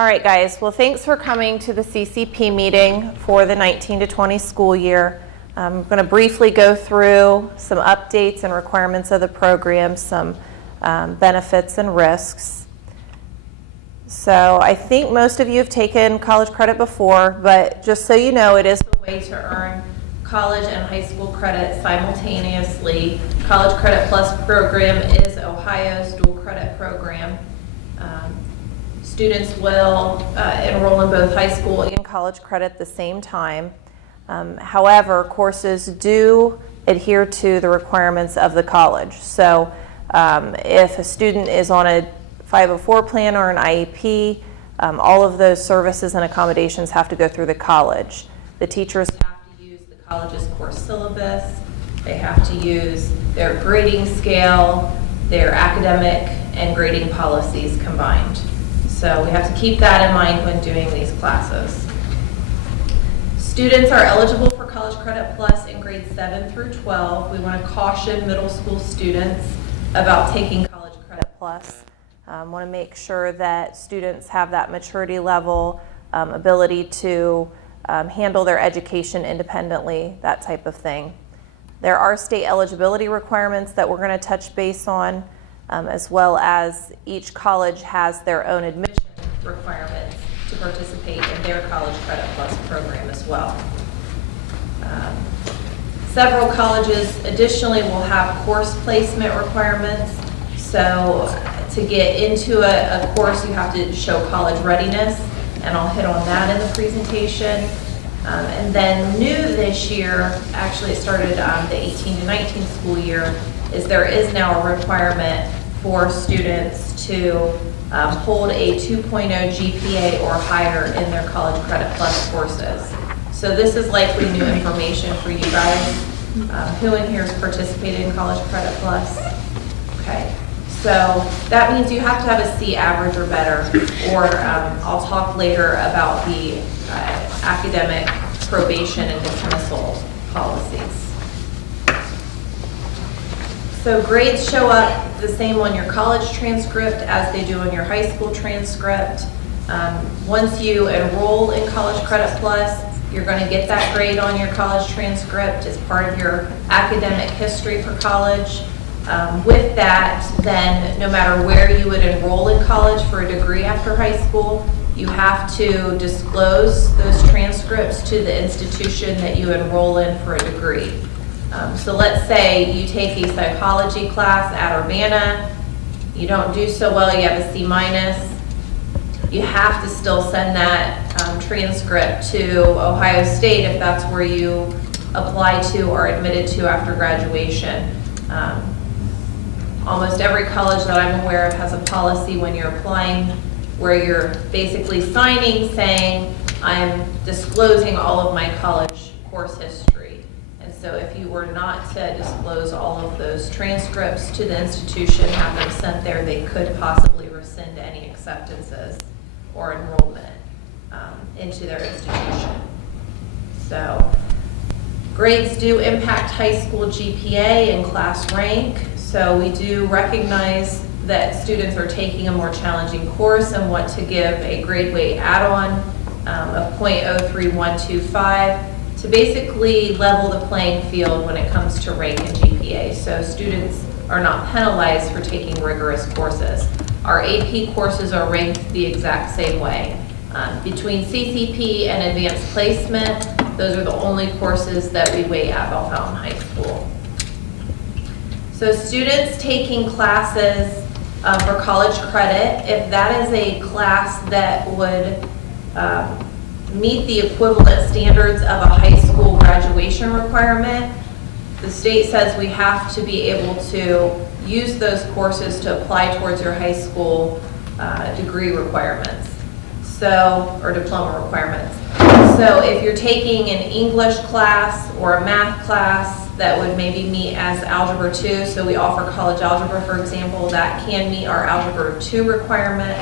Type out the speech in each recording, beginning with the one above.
All right, guys. Well, thanks for coming to the CCP meeting for the 19 to 20 school year. I'm going to briefly go through some updates and requirements of the program, some benefits and risks. So I think most of you have taken college credit before, but just so you know, it is a way to earn college and high school credit simultaneously. College Credit Plus program is Ohio's dual credit program. Students will enroll in both high school and college credit at the same time. However, courses do adhere to the requirements of the college. So if a student is on a 504 plan or an IEP, all of those services and accommodations have to go through the college. The teachers have to use the college's course syllabus. They have to use their grading scale, their academic and grading policies combined. So we have to keep that in mind when doing these classes. Students are eligible for College Credit Plus in grades 7 through 12. We want to caution middle school students about taking College Credit Plus. Want to make sure that students have that maturity level, ability to handle their education independently, that type of thing. There are state eligibility requirements that we're going to touch base on, as well as each college has their own admission requirements to participate in their College Credit Plus program as well. Several colleges additionally will have course placement requirements. So to get into a course, you have to show college readiness, and I'll hit on that in the presentation. And then new this year, actually it started the 18 to 19 school year, is there is now a requirement for students to hold a 2.0 GPA or higher in their College Credit Plus courses. So this is likely new information for you guys. Who in here has participated in College Credit Plus? Okay, so that means you have to have a C average or better, or I'll talk later about the academic probation and dismissal policies. So grades show up the same on your college transcript as they do on your high school transcript. Once you enroll in College Credit Plus, you're going to get that grade on your college transcript as part of your academic history for college. With that, then no matter where you would enroll in college for a degree after high school, you have to disclose those transcripts to the institution that you enroll in for a degree. So let's say you take a psychology class at Urbana, you don't do so well, you have a C-. You have to still send that transcript to Ohio State if that's where you apply to or admitted to after graduation. Almost every college that I'm aware of has a policy when you're applying where you're basically signing saying, I'm disclosing all of my college course history. And so if you were not to disclose all of those transcripts to the institution, have them sent there, they could possibly rescind any acceptances or enrollment into their institution. So grades do impact high school GPA and class rank. So we do recognize that students are taking a more challenging course and want to give a grade weight add-on of 0.03125 to basically level the playing field when it comes to rank and GPA. So students are not penalized for taking rigorous courses. Our AP courses are ranked the exact same way. Between CCP and advanced placement, those are the only courses that we weight at Bell Fountain High School. So students taking classes for college credit, if that is a class that would meet the equivalent standards of a high school graduation requirement, the state says we have to be able to use those courses to apply towards your high school degree requirements, or diploma requirements. So if you're taking an English class or a math class that would maybe meet as Algebra 2, so we offer college algebra, for example, that can meet our Algebra 2 requirement.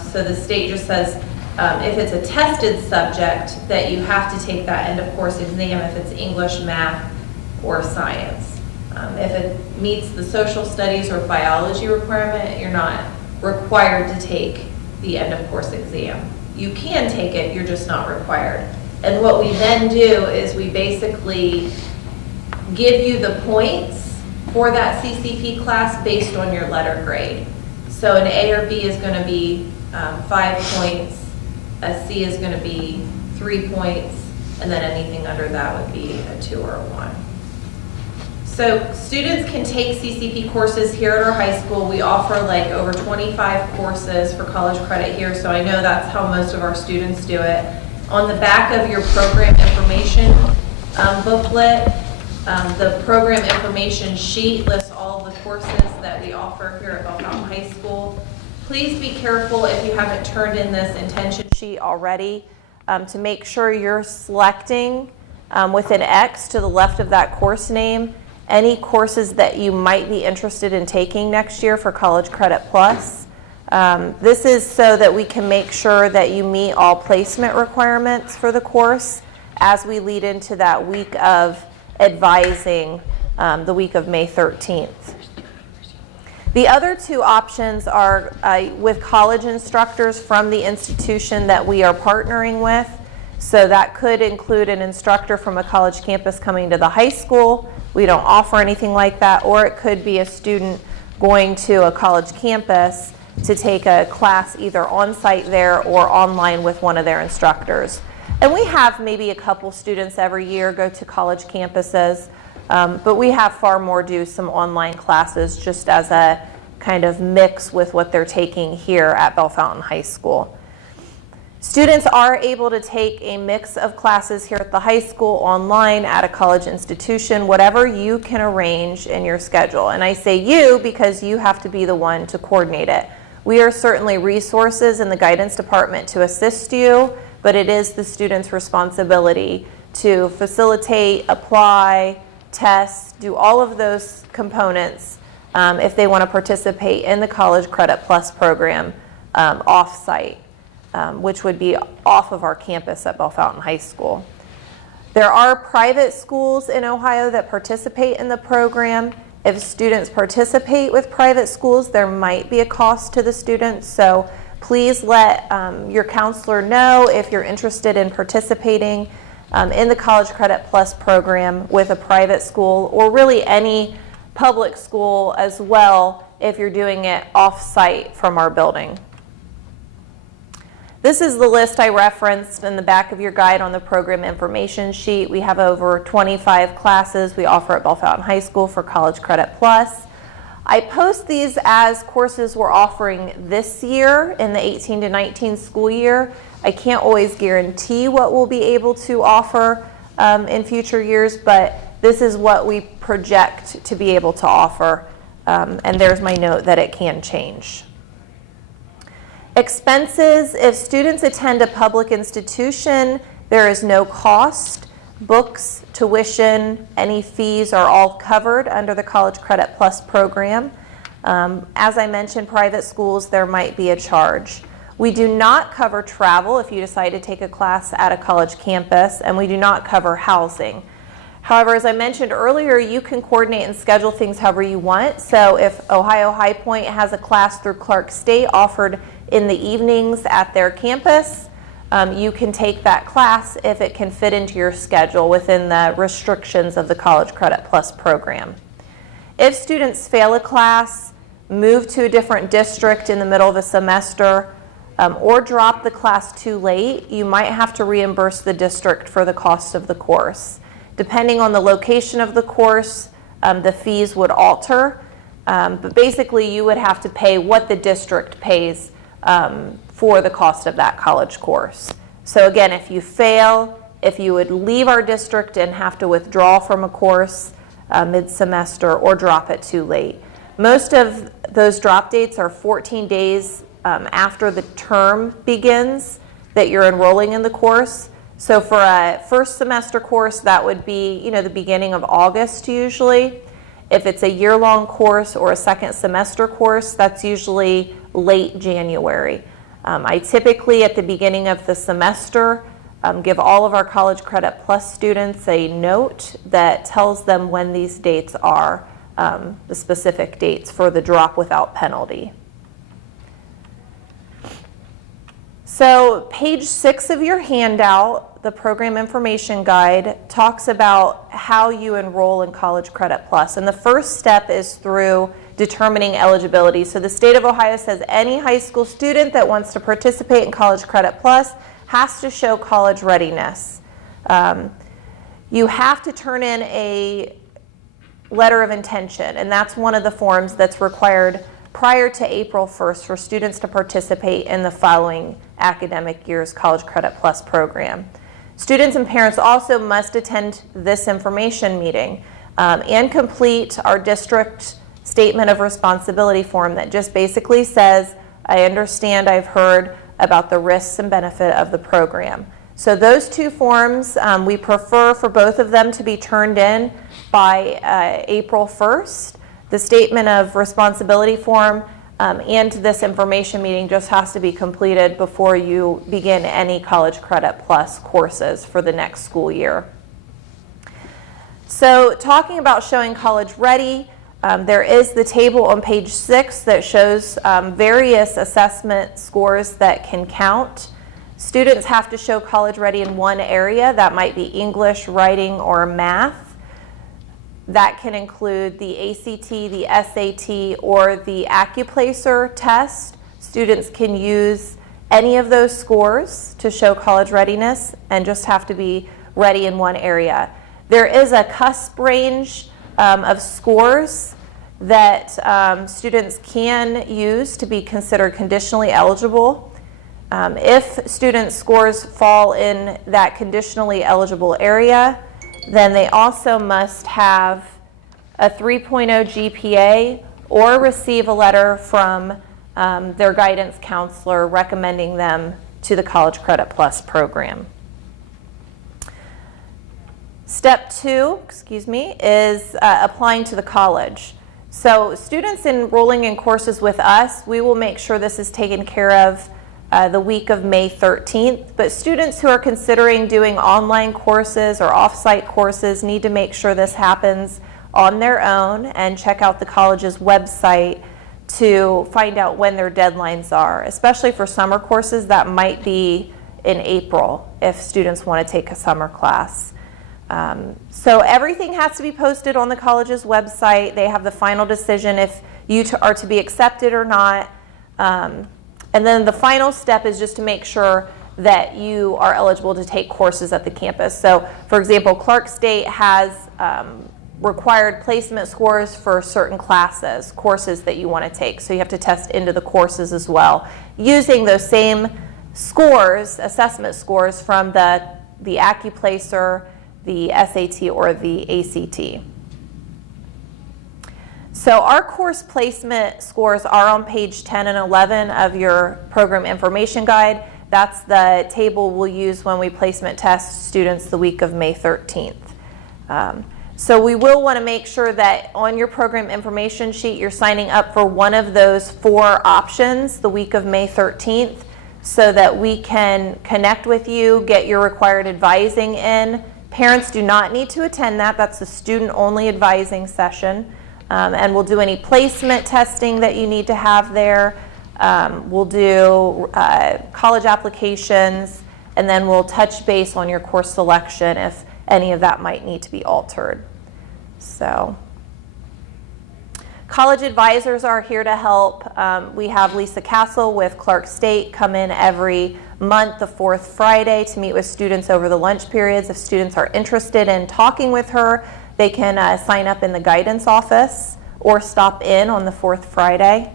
So the state just says if it's a tested subject that you have to take that end of course exam if it's English, math, or science. If it meets the social studies or biology requirement, you're not required to take the end of course exam. You can take it, you're just not required. And what we then do is we basically give you the points for that CCP class based on your letter grade. So an A or B is going to be 5 points, a C is going to be 3 points, and then anything under that would be a 2 or a 1. So students can take CCP courses here at our high school. We offer like over 25 courses for college credit here, so I know that's how most of our students do it. On the back of your program information booklet, the program information sheet lists all of the courses that we offer here at Bell Fountain High School. Please be careful if you haven't turned in this intention sheet already to make sure you're selecting with an X to the left of that course name any courses that you might be interested in taking next year for College Credit Plus. This is so that we can make sure that you meet all placement requirements for the course as we lead into that week of advising, the week of May 13th. The other two options are with college instructors from the institution that we are partnering with. So that could include an instructor from a college campus coming to the high school. We don't offer anything like that. Or it could be a student going to a college campus to take a class either on site there or online with one of their instructors. And we have maybe a couple students every year go to college campuses, but we have far more do some online classes just as a kind of mix with what they're taking here at Bell Fountain High School. Students are able to take a mix of classes here at the high school, online, at a college institution, whatever you can arrange in your schedule. And I say you because you have to be the one to coordinate it. We are certainly resources in the guidance department to assist you, but it is the student's responsibility to facilitate, apply, test, do all of those components if they want to participate in the College Credit Plus program off-site, which would be off of our campus at Bell Fountain High School. There are private schools in Ohio that participate in the program. If students participate with private schools, there might be a cost to the students, so please let your counselor know if you're interested in participating in the College Credit Plus program with a private school, or really any public school as well if you're doing it off-site from our building. This is the list I referenced in the back of your guide on the program information sheet. We have over 25 classes we offer at Bell Fountain High School for College Credit Plus. I post these as courses we're offering this year in the 18 to 19 school year. I can't always guarantee what we'll be able to offer in future years, but this is what we project to be able to offer. And there's my note that it can change. Expenses: if students attend a public institution, there is no cost. Books, tuition, any fees are all covered under the College Credit Plus program. As I mentioned, private schools, there might be a charge. We do not cover travel if you decide to take a class at a college campus, and we do not cover housing. However, as I mentioned earlier, you can coordinate and schedule things however you want. So if Ohio High Point has a class through Clark State offered in the evenings at their campus, you can take that class if it can fit into your schedule within the restrictions of the College Credit Plus program. If students fail a class, move to a different district in the middle of a semester, or drop the class too late, you might have to reimburse the district for the cost of the course. Depending on the location of the course, the fees would alter, but basically you would have to pay what the district pays for the cost of that college course. So again, if you fail, if you would leave our district and have to withdraw from a course mid-semester or drop it too late. Most of those drop dates are 14 days after the term begins that you're enrolling in the course. So for a first semester course, that would be, the beginning of August usually. If it's a year-long course or a second semester course, that's usually late January. I typically, at the beginning of the semester, give all of our College Credit Plus students a note that tells them when these dates are, the specific dates for the drop without penalty. So page 6 of your handout, the program information guide, talks about how you enroll in College Credit Plus. And the first step is through determining eligibility. So the state of Ohio says any high school student that wants to participate in College Credit Plus has to show college readiness. You have to turn in a letter of intention, and that's one of the forms that's required prior to April 1st for students to participate in the following academic year's College Credit Plus program. Students and parents also must attend this information meeting and complete our district statement of responsibility form that just basically says, I understand, I've heard about the risks and benefit of the program. So those two forms, we prefer for both of them to be turned in by April 1st. The statement of responsibility form and this information meeting just has to be completed before you begin any College Credit Plus courses for the next school year. So talking about showing college ready, there is the table on page 6 that shows various assessment scores that can count. Students have to show college ready in one area. That might be English, writing, or math. That can include the ACT, the SAT, or the AccuPlacer test. Students can use any of those scores to show college readiness and just have to be ready in one area. There is a cusp range of scores that students can use to be considered conditionally eligible. If students' scores fall in that conditionally eligible area, then they also must have a 3.0 GPA or receive a letter from their guidance counselor recommending them to the College Credit Plus program. Step 2, is applying to the college. So students enrolling in courses with us, we will make sure this is taken care of the week of May 13th, but students who are considering doing online courses or off-site courses need to make sure this happens on their own and check out the college's website to find out when their deadlines are, especially for summer courses. That might be in April if students want to take a summer class. So everything has to be posted on the college's website. They have the final decision if you are to be accepted or not. And then the final step is just to make sure that you are eligible to take courses at the campus. So, for example, Clark State has required placement scores for certain courses that you want to take. So you have to test into the courses as well, using those same scores, assessment scores from the AccuPlacer, the SAT, or the ACT. So our course placement scores are on page 10 and 11 of your program information guide. That's the table we'll use when we placement test students the week of May 13th. So we will want to make sure that on your program information sheet you're signing up for one of those 4 options the week of May 13th so that we can connect with you, get your required advising in. Parents do not need to attend that. That's a student-only advising session. And we'll do any placement testing that you need to have there. We'll do college applications, and then we'll touch base on your course selection if any of that might need to be altered. So, college advisors are here to help. We have Lisa Castle with Clark State come in every month, the 4th Friday, to meet with students over the lunch periods. If students are interested in talking with her, they can sign up in the guidance office or stop in on the 4th Friday.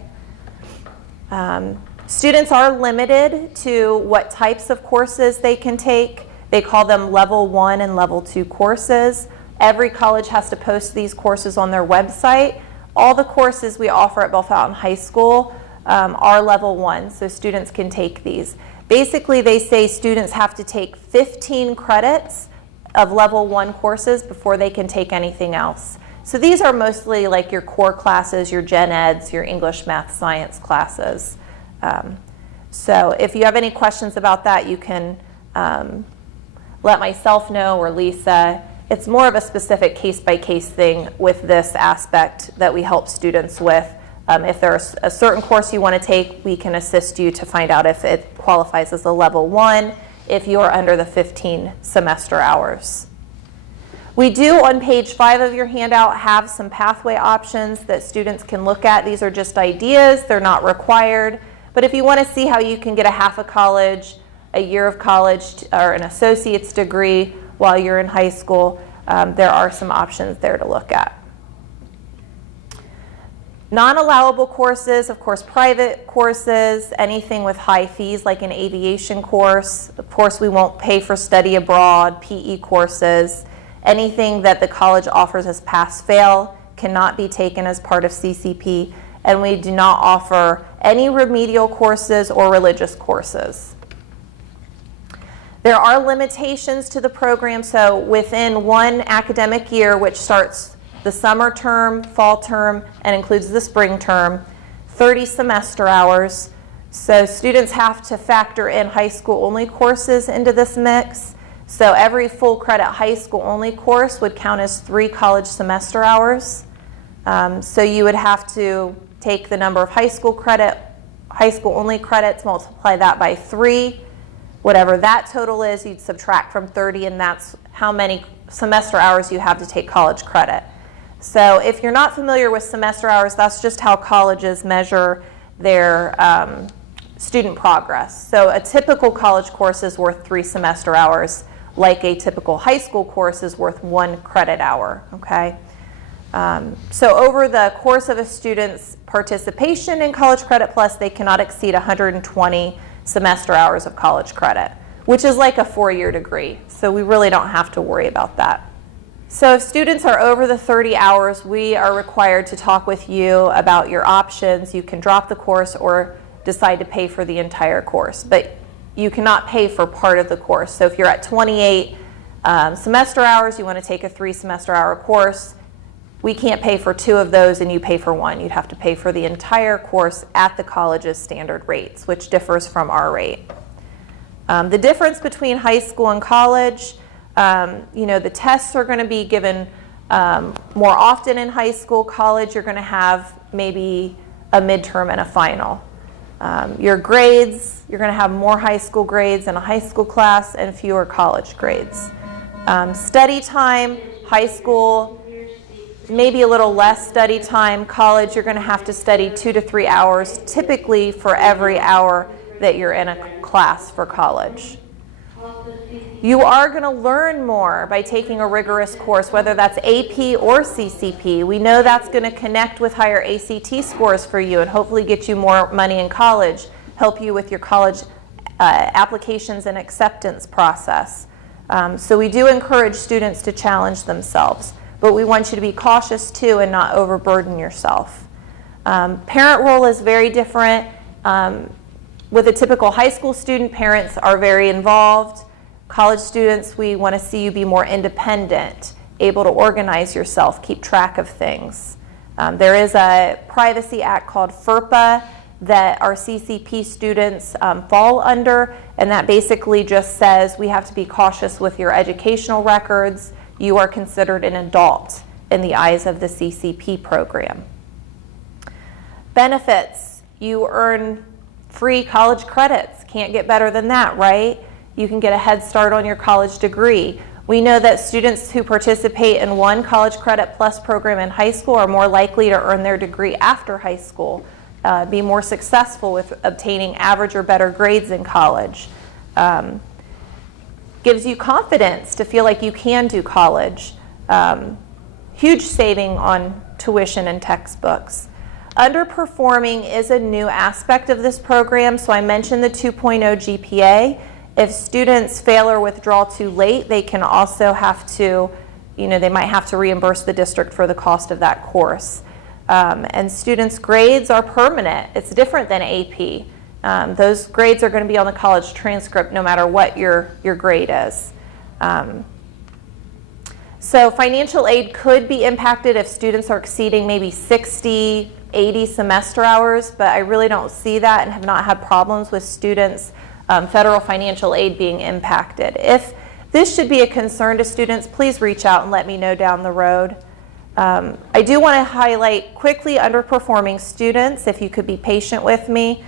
Students are limited to what types of courses they can take. They call them level 1 and level 2 courses. Every college has to post these courses on their website. All the courses we offer at Bellefontaine High School are level 1, so students can take these. Basically, they say students have to take 15 credits of level 1 courses before they can take anything else. So these are mostly like your core classes, your gen eds, your English, math, science classes. So if you have any questions about that, you can let myself know or Lisa. It's more of a specific case-by-case thing with this aspect that we help students with If there's a certain course you want to take, we can assist you to find out if it qualifies as a level 1 if you're under the 15 semester hours. We do, on page 5 of your handout, have some pathway options that students can look at. These are just ideas, they're not required. But if you want to see how you can get a half of college, a year of college, or an associate's degree while you're in high school, there are some options there to look at. Non-allowable courses, of course, private courses, anything with high fees like an aviation course. Of course, we won't pay for study abroad, PE courses. Anything that the college offers as pass-fail cannot be taken as part of CCP, and we do not offer any remedial courses or religious courses. There are limitations to the program, so within one academic year, which starts the summer term, fall term, and includes the spring term, 30 semester hours. So students have to factor in high school only courses into this mix. So every full credit high school only course would count as 3 college semester hours. So you would have to take the number of high school only credits, multiply that by 3. Whatever that total is, you'd subtract from 30, and that's how many semester hours you have to take college credit. So if you're not familiar with semester hours, that's just how colleges measure their student progress. So a typical college course is worth 3 semester hours, like a typical high school course is worth 1 credit hour, okay? So over the course of a student's participation in College Credit Plus, they cannot exceed 120 semester hours of college credit, which is like a 4-year degree. So we really don't have to worry about that. So if students are over the 30 hours, we are required to talk with you about your options. You can drop the course or decide to pay for the entire course, but you cannot pay for part of the course. So if you're at 28 semester hours, you want to take a 3 semester hour course, we can't pay for 2 of those and you pay for 1. You'd have to pay for the entire course at the college's standard rates, which differs from our rate. The difference between high school and college, the tests are going to be given more often in high school. College, you're going to have maybe a midterm and a final. Your grades, you're going to have more high school grades in a high school class and fewer college grades. Study time, high school, maybe a little less study time. College, you're going to have to study 2 to 3 hours, typically for every hour that you're in a class for college. You are going to learn more by taking a rigorous course, whether that's AP or CCP. We know that's going to connect with higher ACT scores for you and hopefully get you more money in college, help you with your college applications and acceptance process. So we do encourage students to challenge themselves, but we want you to be cautious too and not overburden yourself. Parent role is very different. With a typical high school student, parents are very involved. College students, we want to see you be more independent, able to organize yourself, keep track of things. There is a privacy act called FERPA that our CCP students fall under, and that basically just says we have to be cautious with your educational records. You are considered an adult in the eyes of the CCP program. Benefits, you earn free college credits. Can't get better than that, right? You can get a head start on your college degree. We know that students who participate in one College Credit Plus program in high school are more likely to earn their degree after high school, be more successful with obtaining average or better grades in college. Gives you confidence to feel like you can do college. Huge saving on tuition and textbooks. Underperforming is a new aspect of this program, so I mentioned the 2.0 GPA. If students fail or withdraw too late, they can also have to, they might have to reimburse the district for the cost of that course. And students' grades are permanent. It's different than AP. Those grades are going to be on the college transcript no matter what your grade is. So financial aid could be impacted if students are exceeding maybe 60, 80 semester hours, but I really don't see that and have not had problems with students federal financial aid being impacted. If this should be a concern to students, please reach out and let me know down the road. I do want to highlight quickly underperforming students, if you could be patient with me.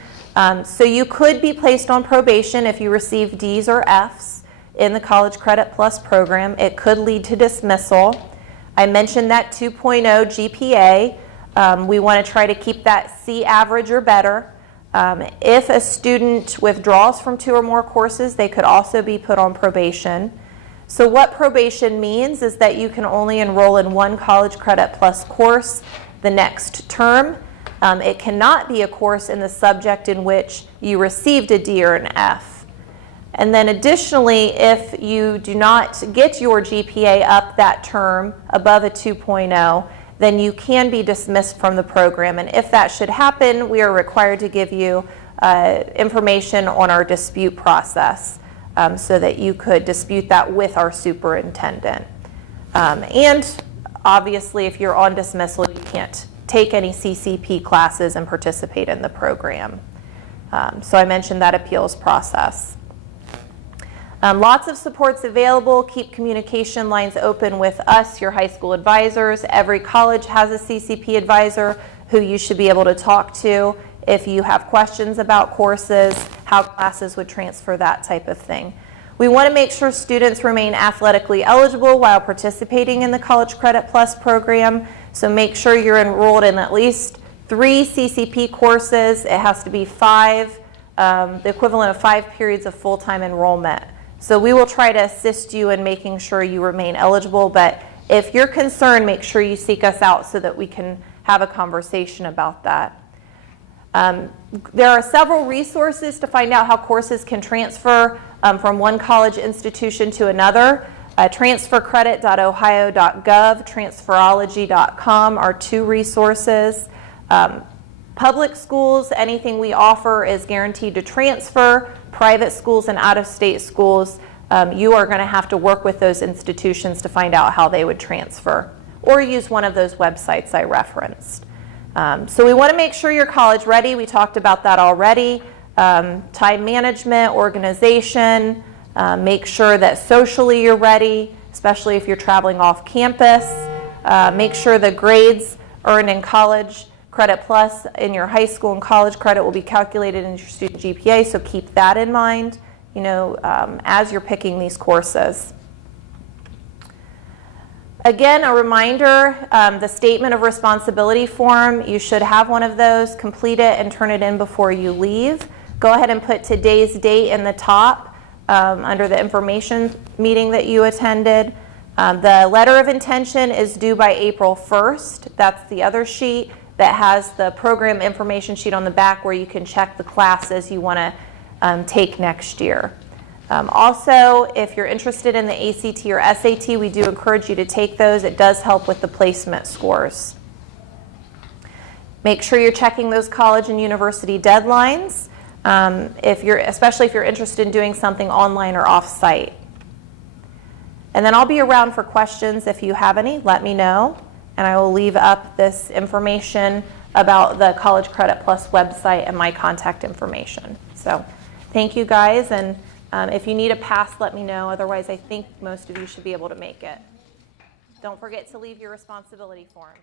So you could be placed on probation if you receive D's or F's in the College Credit Plus program. It could lead to dismissal. I mentioned that 2.0 GPA. We want to try to keep that C average or better. If a student withdraws from 2 or more courses, they could also be put on probation. So what probation means is that you can only enroll in 1 College Credit Plus course the next term. It cannot be a course in the subject in which you received a D or an F. And then additionally, if you do not get your GPA up that term above a 2.0, then you can be dismissed from the program. And if that should happen, we are required to give you information on our dispute process so that you could dispute that with our superintendent. And obviously, if you're on dismissal, you can't take any CCP classes and participate in the program. So I mentioned that appeals process. Lots of supports available. Keep communication lines open with us, your high school advisors. Every college has a CCP advisor who you should be able to talk to if you have questions about courses, how classes would transfer, that type of thing. We want to make sure students remain athletically eligible while participating in the College Credit Plus program. So make sure you're enrolled in at least 3 CCP courses. It has to be 5, the equivalent of 5 periods of full-time enrollment. So we will try to assist you in making sure you remain eligible, but if you're concerned, make sure you seek us out so that we can have a conversation about that. There are several resources to find out how courses can transfer from one college institution to another. Transfercredit.ohio.gov, transferology.com are 2 resources. Public schools, anything we offer is guaranteed to transfer. Private schools and out-of-state schools, you are going to have to work with those institutions to find out how they would transfer, or use one of those websites I referenced. So we want to make sure you're college ready. We talked about that already. Time management, organization, make sure that socially you're ready, especially if you're traveling off campus. Make sure the grades earned in College Credit Plus in your high school and college credit will be calculated in your student GPA, so keep that in mind, as you're picking these courses. Again, a reminder, the Statement of Responsibility form, you should have one of those. Complete it and turn it in before you leave. Go ahead and put today's date in the top under the information meeting that you attended. The letter of intention is due by April 1st. That's the other sheet that has the program information sheet on the back where you can check the classes you want to take next year. Also, if you're interested in the ACT or SAT, we do encourage you to take those. It does help with the placement scores. Make sure you're checking those college and university deadlines, especially if you're interested in doing something online or off-site. And then I'll be around for questions. If you have any, let me know. And I will leave up this information about the College Credit Plus website and my contact information. So thank you guys, and if you need a pass, let me know. Otherwise, I think most of you should be able to make it. Don't forget to leave your responsibility forms.